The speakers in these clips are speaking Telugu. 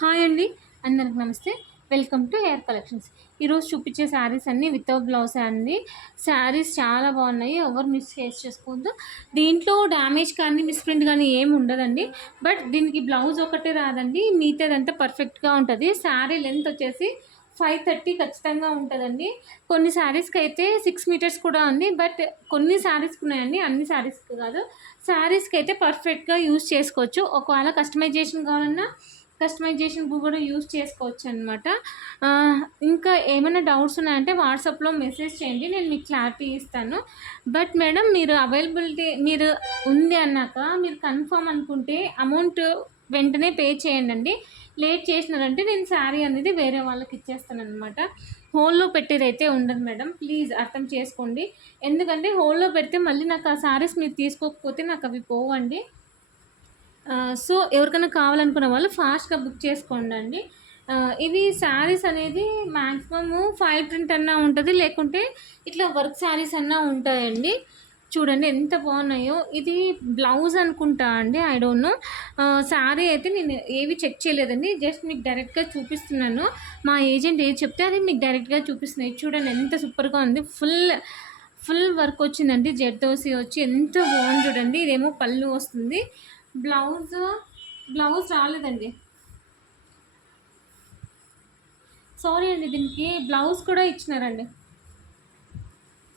హాయ్ అండి. అందరికి నమస్తే. Welcome to hair collections. ఈరోజు చూపించే శారీస్ అన్నీ వితౌట్ బ్లౌజ్ అండి. శారీస్ చాలా బాగున్నాయి. ఎవరు చేసుకోవద్దు. దీంట్లో డ్యామేజ్ కానీ మిస్ప్రింట్ కానీ ఏమి ఉండదండి. బట్ దీనికి బ్లౌజ్ ఒకటే రాదండి. మిగతాదంతా పర్ఫెక్ట్గా ఉంటుంది. శారీ లెంత్ వచ్చేసి 530 ఖచ్చితంగా ఉంటుందండి. కొన్ని శారీస్కి అయితే 6 మీటర్స్ కూడా ఉంది. బట్ కొన్ని శారీస్కి ఉన్నాయండి, అన్ని శారీస్కి కాదు. శారీస్కి అయితే పర్ఫెక్ట్గా యూజ్ చేసుకోవచ్చు. ఒకవేళ కస్టమైజేషన్ కావాలన్నా కస్టమైజేషన్ కూడా యూజ్ చేసుకోవచ్చు అనమాట. ఇంకా ఏమైనా డౌట్స్ ఉన్నాయంటే వాట్సాప్లో మెసేజ్ చేయండి, నేను మీకు క్లారిటీ ఇస్తాను. బట్ మేడం మీరు అవైలబిలిటీ మీరు ఉంది అన్నాక మీరు కన్ఫర్మ్ అనుకుంటే అమౌంట్ వెంటనే పే చేయండి. లేట్ చేసినారంటే నేను శారీ అనేది వేరే వాళ్ళకి ఇచ్చేస్తాను అనమాట. హోల్లో పెట్టేదైతే ఉండదు మేడం, ప్లీజ్ అర్థం చేసుకోండి. ఎందుకంటే హోల్లో పెడితే మళ్ళీ నాకు ఆ శారీస్ మీరు తీసుకోకపోతే నాకు అవి పోవండి. సో ఎవరికైనా కావాలనుకున్న వాళ్ళు ఫాస్ట్గా బుక్ చేసుకోండి. ఇవి శారీస్ అనేది మ్యాక్సిమము 5 ప్రింట్ అన్నా ఉంటుంది, లేకుంటే ఇట్లా వర్క్ శారీస్ అన్నా ఉంటాయండి. చూడండి ఎంత బాగున్నాయో. ఇది బ్లౌజ్ అనుకుంటా అండి, ఐ డోంట్ నో. శారీ అయితే నేను ఏవి చెక్ చేయలేదండి, జస్ట్ మీకు డైరెక్ట్గా చూపిస్తున్నాను. మా ఏజెంట్ ఏది చెప్తే అది మీకు డైరెక్ట్గా చూపిస్తున్నాయి. చూడండి ఎంత సూపర్గా ఉంది. ఫుల్ వర్క్ వచ్చిందండి. జర్దోసి వచ్చి ఎంత బాగుంది చూడండి. ఇదేమో పళ్ళు వస్తుంది. బ్లౌజ్ రాలేదండి, సారీ అండి. దీనికి బ్లౌజ్ కూడా ఇచ్చినారండి.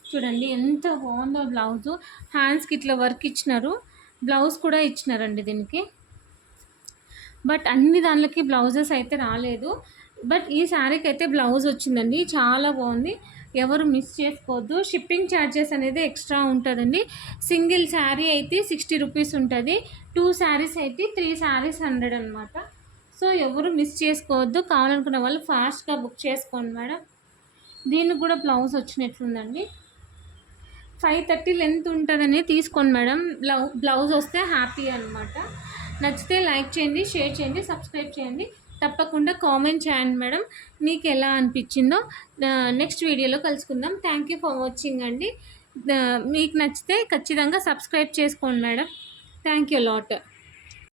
చూడండి ఎంత బాగుందో బ్లౌజు. హ్యాండ్స్కి ఇట్లా వర్క్ ఇచ్చినారు, బ్లౌజ్ కూడా ఇచ్చినారండి దీనికి. బట్ అన్ని దానిలోకి బ్లౌజెస్ అయితే రాలేదు. బట్ ఈ శారీకి అయితే బ్లౌజ్ వచ్చిందండి. చాలా బాగుంది, ఎవరు మిస్ చేసుకోవద్దు. షిప్పింగ్ ఛార్జెస్ అనేది ఎక్స్ట్రా ఉంటుందండి. సింగిల్ శారీ అయితే 60 రూపీస్ ఉంటుంది. 2 శారీస్ అయితే 3 శారీస్ 100 అనమాట. సో ఎవరు మిస్ చేసుకోవద్దు. కావాలనుకున్న వాళ్ళు ఫాస్ట్గా బుక్ చేసుకోండి మేడం. దీనికి కూడా బ్లౌజ్ వచ్చినట్లుందండి. 530 లెంత్ ఉంటుందని తీసుకోండి మేడం. బ్లౌజ్ వస్తే హ్యాపీ అనమాట. నచ్చితే లైక్ చేయండి, షేర్ చేయండి, సబ్స్క్రైబ్ చేయండి. తప్పకుండా కామెంట్ చేయండి మేడం, మీకు ఎలా అనిపించిందో. నెక్స్ట్ వీడియోలో కలుసుకుందాం. థ్యాంక్ యూ ఫర్ వాచింగ్ అండి. మీకు నచ్చితే ఖచ్చితంగా సబ్స్క్రైబ్ చేసుకోండి మేడం. Thank you lot.